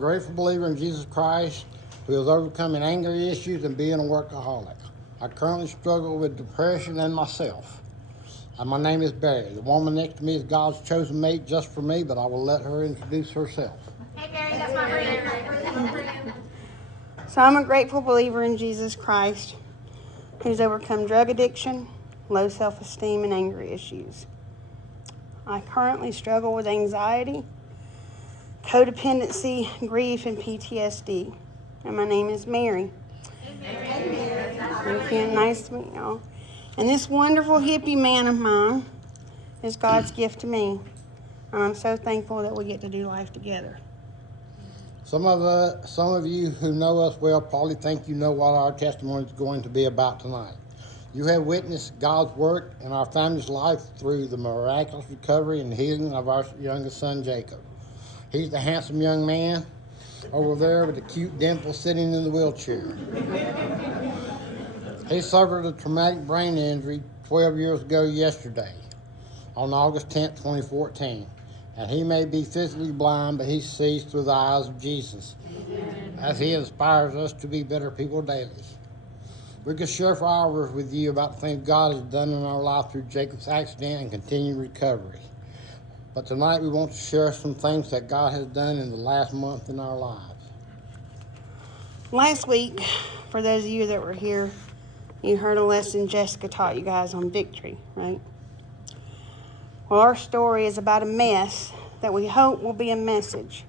Grateful believer in Jesus Christ who has overcome anger issues and being a workaholic. I currently struggle with depression and myself. My name is Barry. The woman next to me is God's chosen mate just for me, but I will let her introduce herself. Hey Barry, that's my friend. So I'm a grateful believer in Jesus Christ who's overcome drug addiction, low self-esteem, and anger issues. I currently struggle with anxiety, codependency, grief, and PTSD. And my name is Mary. Thank you. Nice to meet y'all. And this wonderful hippie man of mine is God's gift to me. And I'm so thankful that we get to do life together. Some of you who know us well probably think you know what our testimony is going to be about tonight. You have witnessed God's work in our family's life through the miraculous recovery and healing of our youngest son, Jacob. He's the handsome young man over there with the cute dimple sitting in the wheelchair. He suffered a traumatic brain injury 12 years ago yesterday, on August 10th, 2014. And he may be physically blind, but he sees through the eyes of Jesus as he inspires us to be better people daily. We could share for hours with you about the things God has done in our life through Jacob's accident and continued recovery. But tonight we want to share some things that God has done in the last month in our lives. Last week, for those of you that were here, you heard a lesson Jessica taught you guys on victory, right? Well, our story is about a mess that we hope will be a message.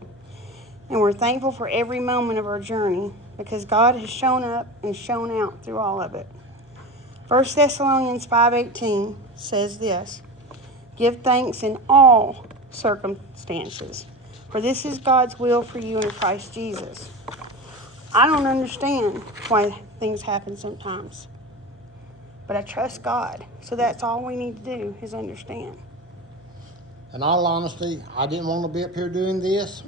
And we're thankful for every moment of our journey because God has shown up and shown out through all of it. 1 Thessalonians 5:18 says this, "Give thanks in all circumstances, for this is God's will for you in Christ Jesus." I don't understand why things happen sometimes, but I trust God. So that's all we need to do is understand. In all honesty, I didn't want to be up here doing this.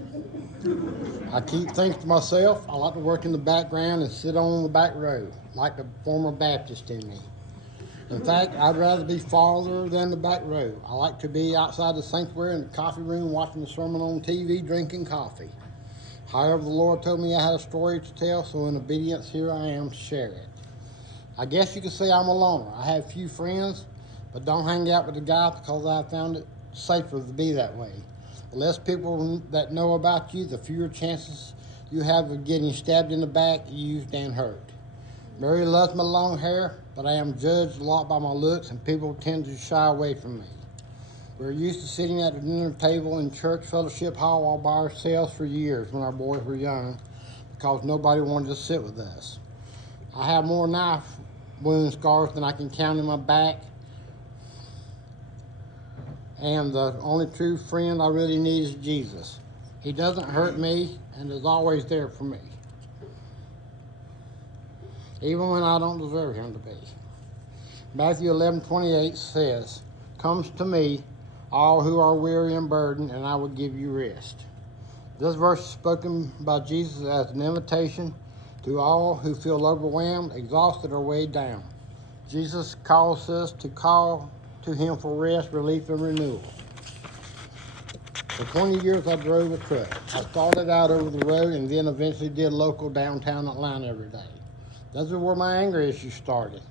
I keep things to myself. I like to work in the background and sit on the back row, like the former Baptist in me. In fact, I'd rather be farther than the back row. I like to be outside the sanctuary in the coffee room watching the sermon on TV, drinking coffee. However, the Lord told me I had a story to tell, so in obedience, here I am to share it. I guess you could say I'm a loner. I have few friends, but don't hang out with the guy because I found it safer to be that way. The less people that know about you, the fewer chances you have of getting stabbed in the back, used, and hurt. Mary loves my long hair, but I am judged a lot by my looks, and people tend to shy away from me. We're used to sitting at the dinner table in church fellowship hall all by ourselves for years when our boys were young because nobody wanted to sit with us. I have more knife wound scars than I can count in my back, and the only true friend I really need is Jesus. He doesn't hurt me and is always there for me, even when I don't deserve him to be. Matthew 11:28 says, "Come to me, all who are weary and burdened, and I will give you rest." This verse is spoken by Jesus as an invitation to all who feel overwhelmed, exhausted, or weighed down. Jesus calls us to call to him for rest, relief, and renewal. For 20 years I drove a truck. I started out over the road and then eventually did local downtown Atlanta every day. Those are where my anger issues started,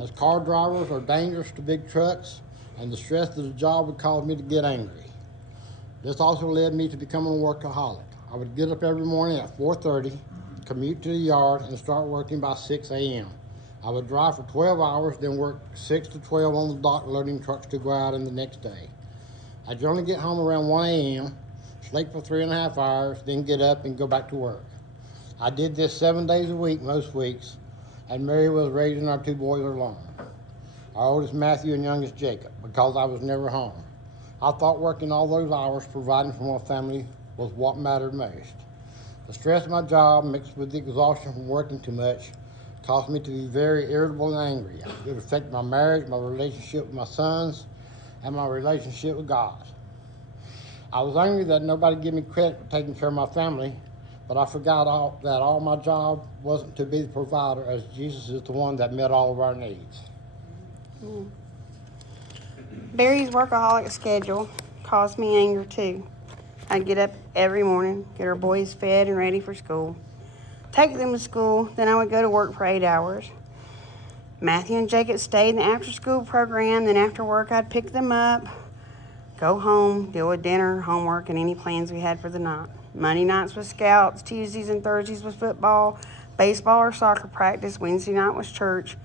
as car drivers are dangerous to big trucks and the stress of the job would cause me to get angry. This also led me to becoming a workaholic. I would get up every morning at 4:30, commute to the yard, and start working by 6 a.m. I would drive for 12 hours, then work 6 to 12 on the dock loading trucks to go out in the next day. I'd generally get home around 1 a.m., sleep for 3.5 hours, then get up and go back to work. I did this 7 days a week most weeks, and Mary was raising our two boys alone. Our oldest Matthew and youngest Jacob, because I was never home. I thought working all those hours providing for my family was what mattered most. The stress of my job mixed with the exhaustion from working too much caused me to be very irritable and angry. It affected my marriage, my relationship with my sons, and my relationship with God. I was angry that nobody gave me credit for taking care of my family, but I forgot that all my job wasn't to be the provider, as Jesus is the one that met all of our needs. Barry's workaholic schedule caused me anger too. I'd get up every morning, get our boys fed and ready for school, take them to school, then I would go to work for 8 hours. Matthew and Jacob stayed in the after-school program, then after work I'd pick them up, go home, deal with dinner, homework, and any plans we had for the night. Monday nights was scouts, Tuesdays and Thursdays was football, baseball or soccer practice, Wednesday night was church,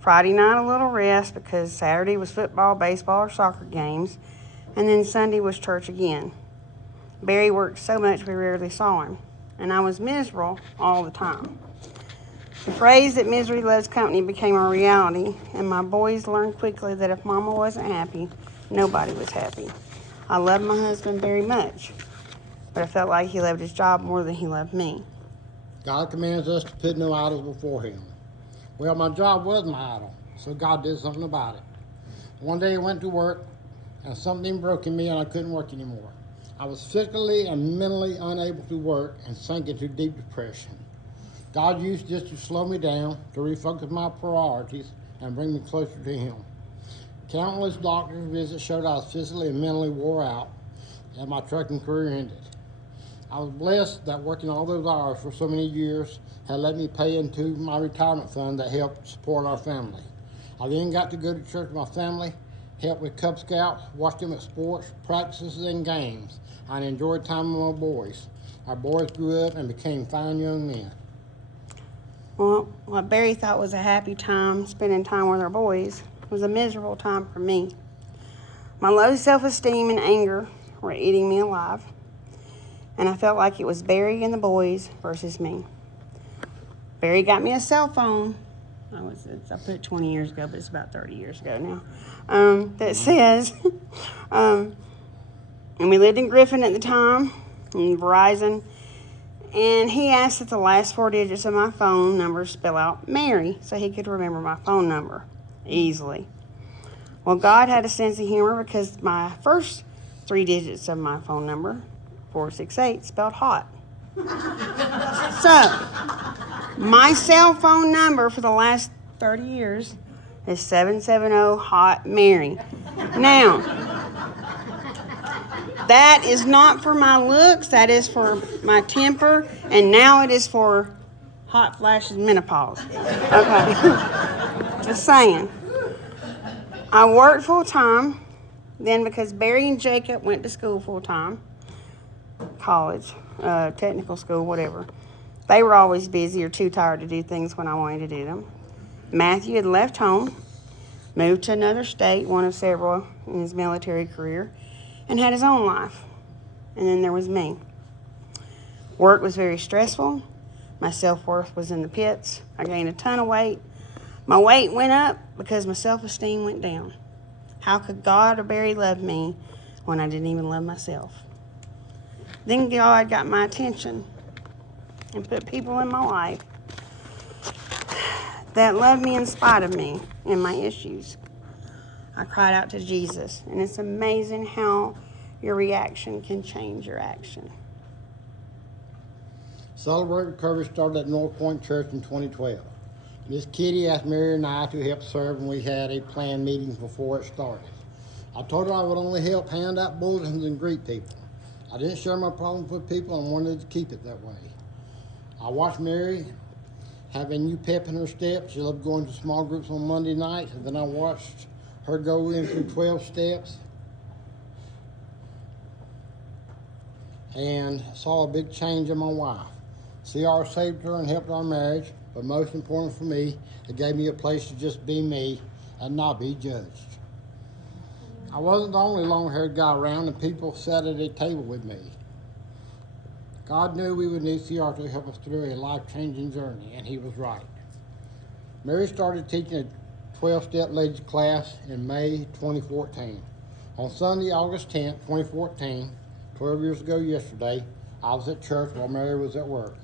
Friday night a little rest because Saturday was football, baseball, or soccer games, and then Sunday was church again. Barry worked so much we rarely saw him, and I was miserable all the time. The phrase that misery loves company became a reality, and my boys learned quickly that if Mama wasn't happy, nobody was happy. I loved my husband very much, but I felt like he loved his job more than he loved me. God commands us to put no idols before him. Well, my job was my idol, so God did something about it. One day I went to work, and something broke in me, and I couldn't work anymore. I was physically and mentally unable to work and sank into deep depression. God used this to slow me down, to refocus my priorities, and bring me closer to him. Countless doctor's visits showed I was physically and mentally wore out, and my trucking career ended. I was blessed that working all those hours for so many years had let me pay into my retirement fund that helped support our family. I then got to go to church with my family, help with Cub Scouts, watch them at sports, practices, and games. I enjoyed time with my boys. Our boys grew up and became fine young men. Well, what Barry thought was a happy time spending time with our boys was a miserable time for me. My low self-esteem and anger were eating me alive, and I felt like it was Barry and the boys versus me. Barry got me a cell phone. I put 20 years ago, but it's about 30 years ago now. That says, and we lived in Griffin at the time, in Verizon, and he asked that the last 4 digits of my phone number spell out Mary, so he could remember my phone number easily. Well, God had a sense of humor because my first 3 digits of my phone number, 468, spelled hot. So, my cell phone number for the last 30 years is 770 Hot Mary. Now, that is not for my looks, that is for my temper, and now it is for hot flashes menopause. Okay. Just saying. I worked full time, then because Barry and Jacob went to school full time, college, technical school, whatever. They were always busy or too tired to do things when I wanted to do them. Matthew had left home, moved to another state, one of several in his military career, and had his own life. And then there was me. Work was very stressful. My self-worth was in the pits. I gained a ton of weight. My weight went up because my self-esteem went down. How could God or Barry love me when I didn't even love myself? Then God got my attention and put people in my life that loved me in spite of me and my issues. I cried out to Jesus, and it's amazing how your reaction can change your action. Celebrate Recovery started at North Point Church in 2012. Miss Kitty asked Mary and I to help serve, and we had a planned meeting before it started. I told her I would only help hand out bulletins and greet people. I didn't share my problems with people and wanted to keep it that way. I watched Mary have a new pep in her step. She loved going to small groups on Monday nights, and then I watched her go in through 12 steps and saw a big change in my wife. CR saved her and helped our marriage, but most important for me, it gave me a place to just be me and not be judged. I wasn't the only long-haired guy around, and people sat at a table with me. God knew we would need CR to help us through a life-changing journey, and he was right. Mary started teaching a 12-step ladies class in May 2014. On Sunday, August 10th, 2014, 12 years ago yesterday, I was at church while Mary was at work.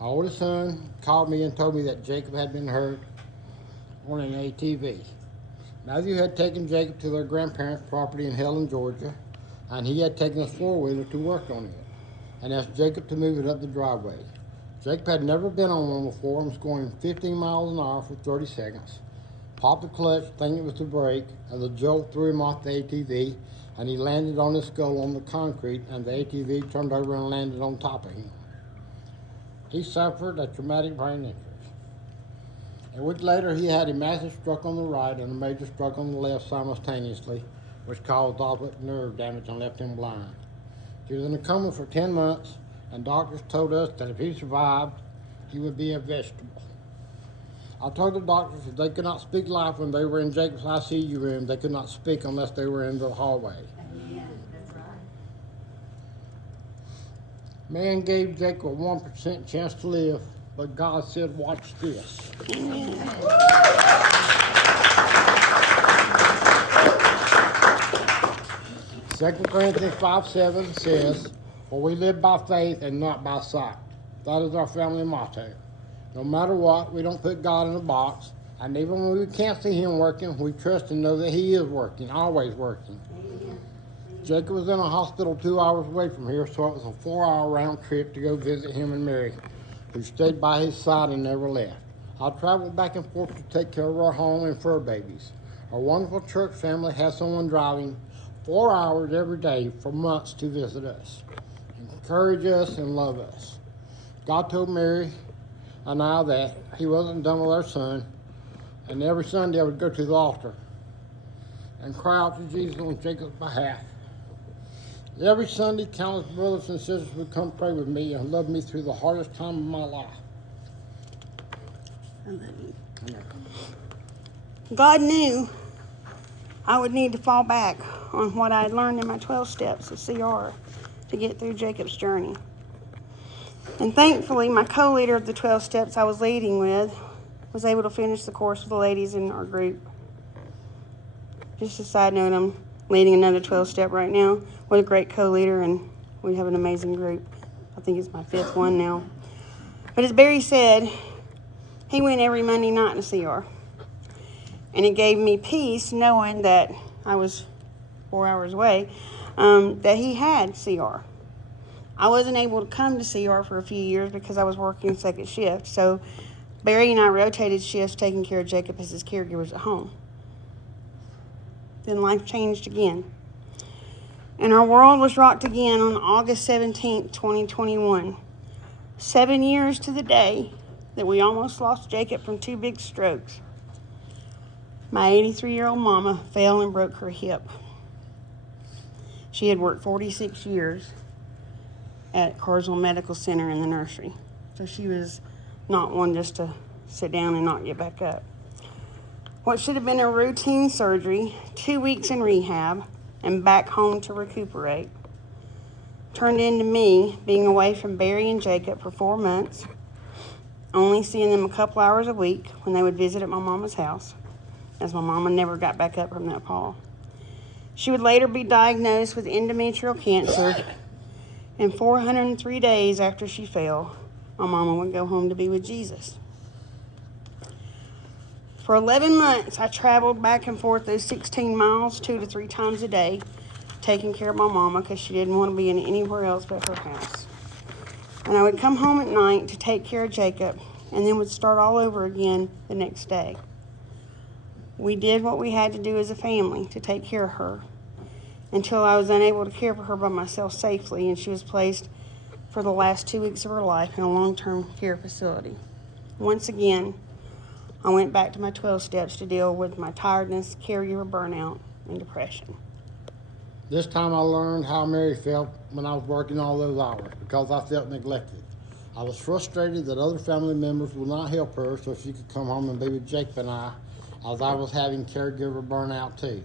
My oldest son called me and told me that Jacob had been hurt on an ATV. Matthew had taken Jacob to their grandparents' property in Helen, Georgia, and he had taken his four-wheeler to work on it and asked Jacob to move it up the driveway. Jacob had never been on one before and was going 15 miles an hour for 30 seconds, popped the clutch, thinking it was the brake, and the jolt threw him off the ATV, and he landed on his skull on the concrete, and the ATV turned over and landed on top of him. He suffered a traumatic brain injury. A week later, he had a massive stroke on the right and a major stroke on the left simultaneously, which caused optic nerve damage and left him blind. He was in a coma for 10 months, and doctors told us that if he survived, he would be a vegetable. I told the doctors if they could not speak life when they were in Jacob's ICU room, they could not speak unless they were in the hallway. Man gave Jacob a 1% chance to live, but God said, watch this. Amen. 2 Corinthians 5:7 says, for we live by faith and not by sight. That is our family motto. No matter what, we don't put God in a box, and even when we can't see him working, we trust and know that he is working, always working. Amen. Jacob was in a hospital 2 hours away from here, so it was a 4-hour round trip to go visit him and Mary, who stayed by his side and never left. I traveled back and forth to take care of our home and fur babies. Our wonderful church family has someone driving 4 hours every day for months to visit us, encourage us, and love us. God told Mary and I that he wasn't done with our son, and every Sunday I would go to the altar and cry out to Jesus on Jacob's behalf. Every Sunday, countless brothers and sisters would come pray with me and love me through the hardest time of my life. I love you. God knew I would need to fall back on what I had learned in my 12 steps of CR to get through Jacob's journey. And thankfully, my co-leader of the 12 steps I was leading with was able to finish the course with the ladies in our group. Just a side note, I'm leading another 12 step right now with a great co-leader, and we have an amazing group. I think it's my 5th one now. But as Barry said, he went every Monday night to CR. And it gave me peace knowing that I was 4 hours away, that he had CR. I wasn't able to come to CR for a few years because I was working second shift. So Barry and I rotated shifts taking care of Jacob as his caregivers at home. Then life changed again. And our world was rocked again on August 17th, 2021. 7 years to the day that we almost lost Jacob from 2 big strokes. My 83-year-old mama fell and broke her hip. She had worked 46 years at Carswell Medical Center in the nursery. So she was not one just to sit down and not get back up. What should have been a routine surgery, 2 weeks in rehab, and back home to recuperate, turned into me being away from Barry and Jacob for 4 months, only seeing them a couple hours a week when they would visit at my mama's house, as my mama never got back up from that fall. She would later be diagnosed with endometrial cancer, and 403 days after she fell, my mama would go home to be with Jesus. For 11 months, I traveled back and forth those 16 miles 2 to 3 times a day, taking care of my mama because she didn't want to be in anywhere else but her house. And I would come home at night to take care of Jacob, and then would start all over again the next day. We did what we had to do as a family to take care of her until I was unable to care for her by myself safely, and she was placed for the last 2 weeks of her life in a long-term care facility. Once again, I went back to my 12 steps to deal with my tiredness, caregiver burnout, and depression. This time I learned how Mary felt when I was working all those hours because I felt neglected. I was frustrated that other family members would not help her so she could come home and be with Jacob and I, as I was having caregiver burnout too.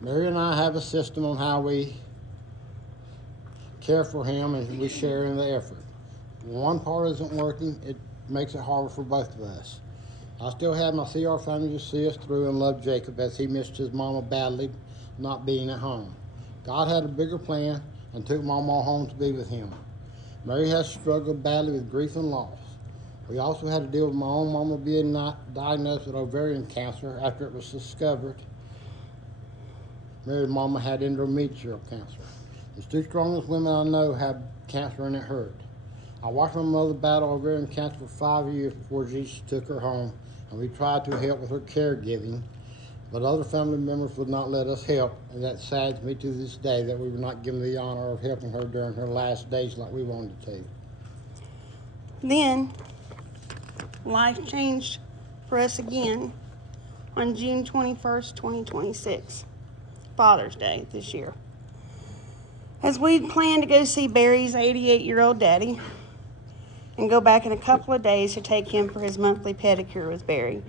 Mary and I have a system on how we care for him, and we share in the effort. When one part isn't working, it makes it harder for both of us. I still have my CR family to see us through and love Jacob as he missed his mama badly not being at home. God had a bigger plan and took Mama home to be with him. Mary has struggled badly with grief and loss. We also had to deal with my own mama being diagnosed with ovarian cancer after it was discovered. Mary's mama had endometrial cancer. The 2 strongest women I know had cancer, and it hurt. I watched my mother battle ovarian cancer for 5 years before Jesus took her home, and we tried to help with her caregiving, but other family members would not let us help, and that saddens me to this day that we were not given the honor of helping her during her last days like we wanted to. Then, life changed for us again on June 21st, 2026, Father's Day this year. As we'd planned to go see Barry's 88-year-old daddy and go back in a couple of days to take him for his monthly pedicure with Barry.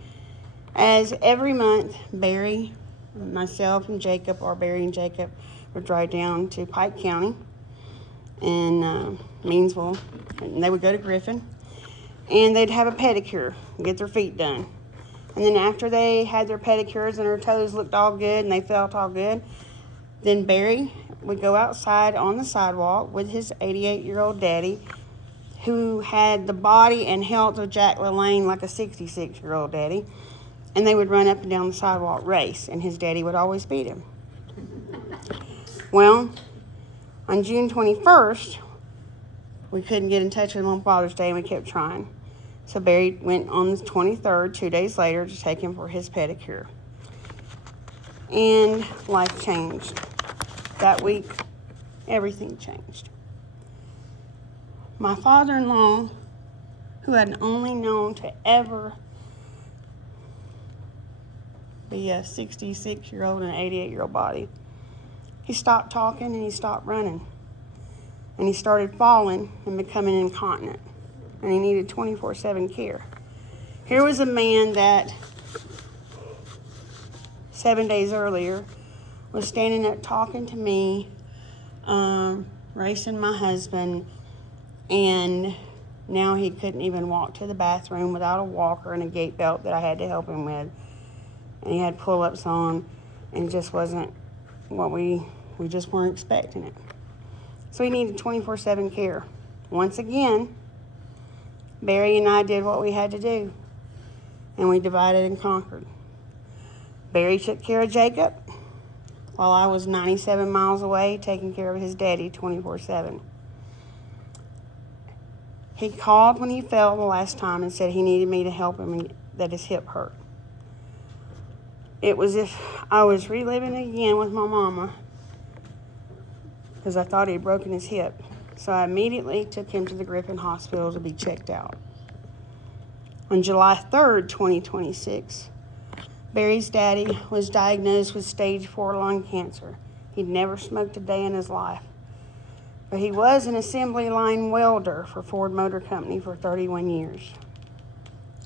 As every month, Barry, myself, and Jacob, or Barry and Jacob, would drive down to Pike County in Meansville, and they would go to Griffin, and they'd have a pedicure, get their feet done. And then after they had their pedicures and their toes looked all good and they felt all good, then Barry would go outside on the sidewalk with his 88-year-old daddy, who had the body and health of Jack LaLanne like a 66-year-old daddy, and they would run up and down the sidewalk race, and his daddy would always beat him. Well, on June 21st, we couldn't get in touch with him on Father's Day, and we kept trying. So Barry went on the 23rd, 2 days later, to take him for his pedicure. And life changed. That week, everything changed. My father-in-law, who had only known to ever be a 66-year-old and an 88-year-old body, he stopped talking and he stopped running. And he started falling and becoming incontinent. And he needed 24/7 care. Here was a man that 7 days earlier was standing up talking to me, racing my husband, and now he couldn't even walk to the bathroom without a walker and a gait belt that I had to help him with. And he had pull-ups on, and it just wasn't what we just weren't expecting it. So he needed 24/7 care. Once again, Barry and I did what we had to do, and we divided and conquered. Barry took care of Jacob while I was 97 miles away taking care of his daddy 24/7. He called when he fell the last time and said he needed me to help him and that his hip hurt. It was as if I was reliving again with my mama, because I thought he had broken his hip. So I immediately took him to the Griffin Hospital to be checked out. On July 3rd, 2026, Barry's daddy was diagnosed with stage 4 lung cancer. He'd never smoked a day in his life, but he was an assembly line welder for Ford Motor Company for 31 years.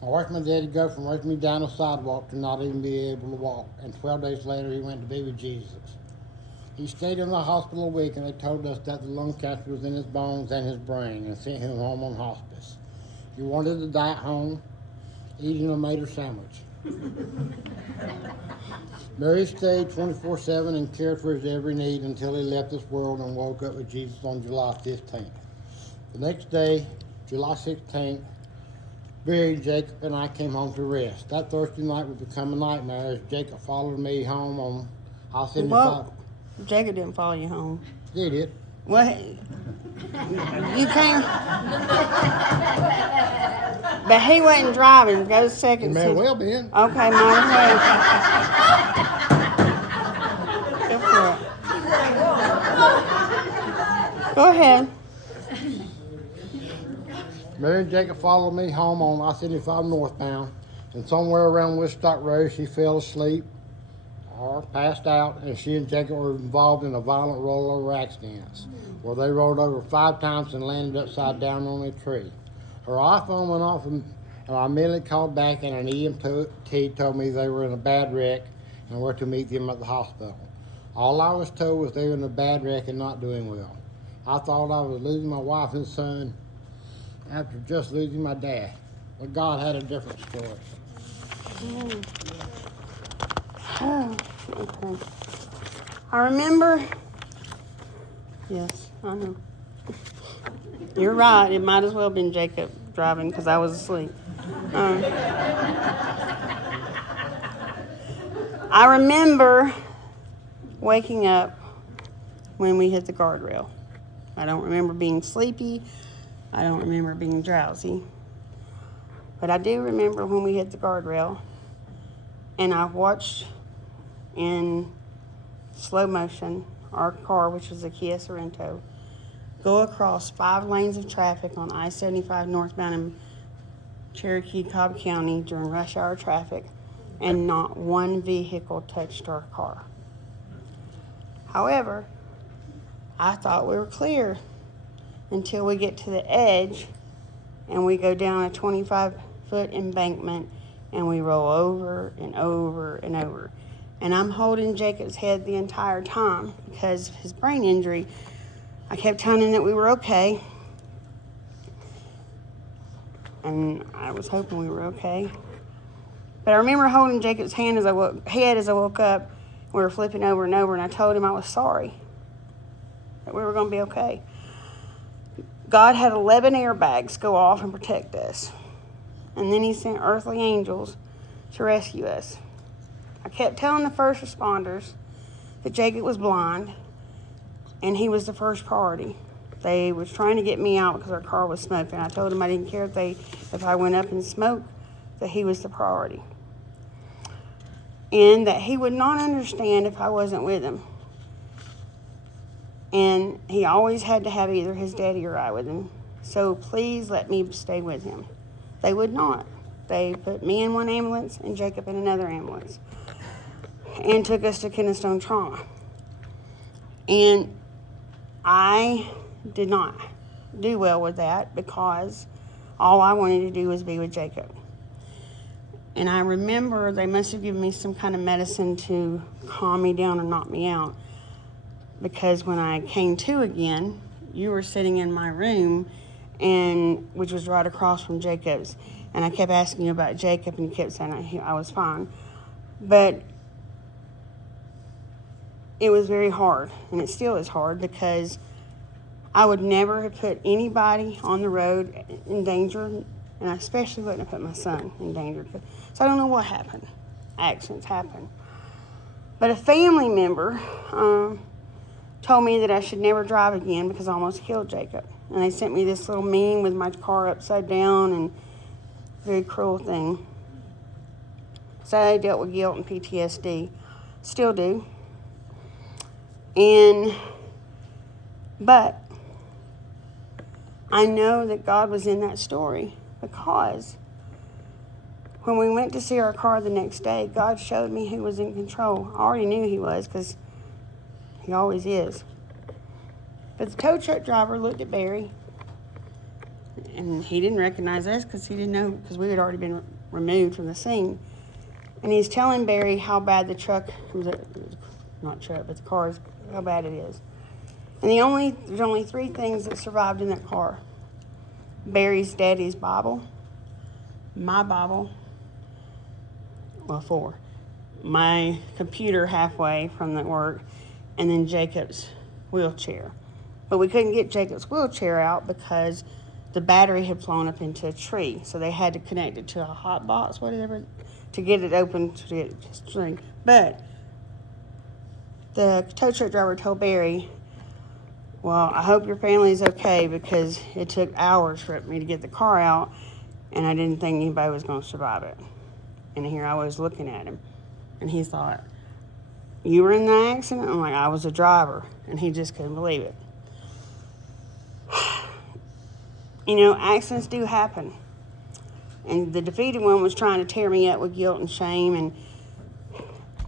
I watched my daddy go from racing me down the sidewalk to not even be able to walk, and 12 days later he went to be with Jesus. He stayed in the hospital a week, and they told us that the lung cancer was in his bones and his brain, and sent him home on hospice. He wanted to die at home, eating a Mater sandwich. Barry stayed 24/7 and cared for his every need until he left this world and woke up with Jesus on July 15th. The next day, July 16th, Barry, Jacob, and I came home to rest. That Thursday night would become a nightmare as Jacob followed me home on I-75. Well, Jacob didn't follow you home. Did it? Well, you came, but he wasn't driving. Go It second. may well been. Okay, might as well. Go for it. Go ahead. Mary and Jacob followed me home on I-75 northbound, and somewhere around Woodstock Road she fell asleep or passed out, and she and Jacob were involved in a violent rollover accident where they rolled over 5 times and landed upside down on a tree. Her iPhone went off, and I immediately called back, and an EMT told me they were in a bad wreck and were to meet them at the hospital. All I was told was they were in a bad wreck and not doing well. I thought I was losing my wife and son after just losing my dad. But God had a different story. Oh, okay. I remember. Yes, I know. You're right. It might as well have been Jacob driving because I was asleep. I remember waking up when we hit the guardrail. I don't remember being sleepy. I don't remember being drowsy. But I do remember when we hit the guardrail, and I watched in slow motion our car, which was a Kia Sorento, go across 5 lanes of traffic on I-75 northbound in Cherokee, Cobb County during rush hour traffic, and not one vehicle touched our car. However, I thought we were clear until we get to the edge and we go down a 25-foot embankment and we roll over and over and over. And I'm holding Jacob's head the entire time because of his brain injury. I kept telling him that we were okay. And I was hoping we were okay. But I remember holding Jacob's head as I woke up. We were flipping over and over, and I told him I was sorry, that we were going to be okay. God had 11 airbags go off and protect us. And then he sent earthly angels to rescue us. I kept telling the first responders that Jacob was blind, and he was the first priority. They was trying to get me out because our car was smoking. I told them I didn't care if I went up and smoked, that he was the priority. And that he would not understand if I wasn't with him. And he always had to have either his daddy or I with him. So please let me stay with him. They would not. They put me in one ambulance and Jacob in another ambulance. And took us to Kennestone Trauma. And I did not do well with that because all I wanted to do was be with Jacob. And I remember they must have given me some kind of medicine to calm me down or knock me out. Because when I came to again, you were sitting in my room, and which was right across from Jacob's. And I kept asking you about Jacob, and you kept saying I was fine. But it was very hard, and it still is hard, because I would never have put anybody on the road in danger, and I especially wouldn't have put my son in danger. So I don't know what happened. Accidents happen. But a family member told me that I should never drive again because I almost killed Jacob. And they sent me this little meme with my car upside down, and very cruel thing. So I dealt with guilt and PTSD. Still do. But I know that God was in that story, because when we went to see our car the next day, God showed me who was in control. I already knew he was, because he always is. But the tow truck driver looked at Barry, and he didn't recognize us because he didn't know, because we had already been removed from the scene. And he's telling Barry how bad the truck, not truck, but the car is, how bad it is. And there's only 3 things that survived in that car. Barry's daddy's Bible, my Bible, well, 4. My computer halfway from the work, and then Jacob's wheelchair. But we couldn't get Jacob's wheelchair out because the battery had flown up into a tree. So they had to connect it to a hot box, whatever, to get it open to get it to string. But the tow truck driver told Barry, well, I hope your family's okay, because it took hours for me to get the car out, and I didn't think anybody was going to survive it. And here I was looking at him, and he thought, you were in the accident? I'm like, I was a driver. And he just couldn't believe it. You know, accidents do happen. And the defeated one was trying to tear me up with guilt and shame. And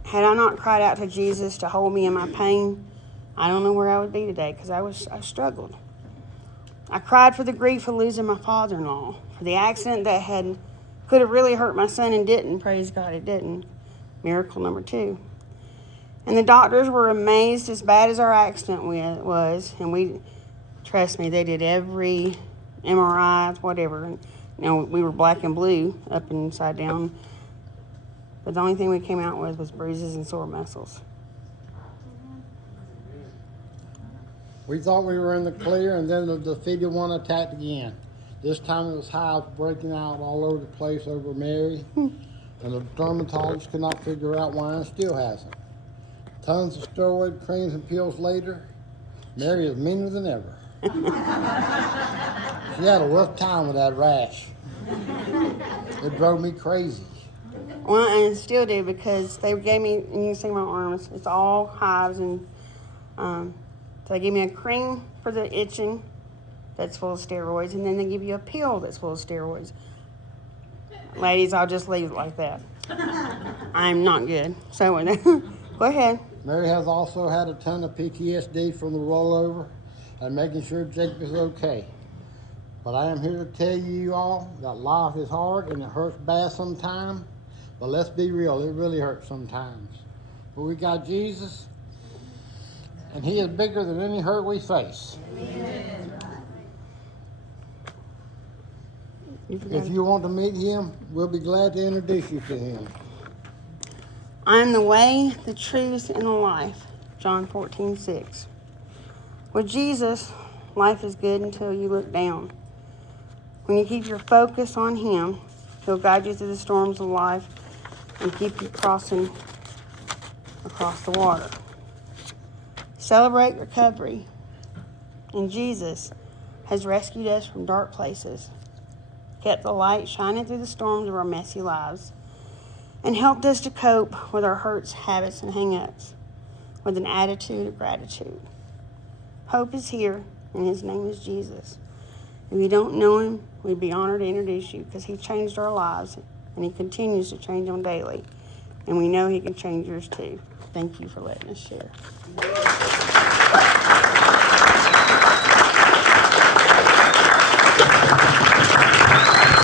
had I not cried out to Jesus to hold me in my pain, I don't know where I would be today, because I struggled. I cried for the grief of losing my father-in-law, for the accident that could have really hurt my son and didn't. Praise God, it didn't. Miracle number 2. And the doctors were amazed, as bad as our accident was. And trust me, they did every MRI, whatever. And, we were black and blue, up and inside down. But the only thing we came out with was bruises and sore muscles. We thought we were in the clear, and then the defeated one attacked again. This time it was hives breaking out all over the place over Mary. And the dermatologist could not figure out why, and still hasn't. Tons of steroid creams and pills later, Mary is meaner than ever. She had a rough time with that rash. It drove me crazy. Well, and still do, because they gave me, and you can see my arms, it's all hives, and so they gave me a cream for the itching that's full of steroids, and then they give you a pill that's full of steroids. Ladies, I'll just leave it like that. I'm not good. So, go ahead. Mary has also had a ton of PTSD from the rollover and making sure Jacob is okay. But I am here to tell you all that life is hard and it hurts bad sometimes. But let's be real, it really hurts sometimes. But we got Jesus, and he is bigger than any hurt we face. If you want to meet him, we'll be glad to introduce you to him. I am the way, the truth, and the life. John 14:6. With Jesus, life is good until you look down. When you keep your focus on him, he'll guide you through the storms of life and keep you crossing across the water. Celebrate recovery. And Jesus has rescued us from dark places, kept the light shining through the storms of our messy lives, and helped us to cope with our hurts, habits, and hang-ups with an attitude of gratitude. Hope is here, and his name is Jesus. If you don't know him, we'd be honored to introduce you, because he changed our lives, and he continues to change them daily. And we know he can change yours too. Thank you for letting us share.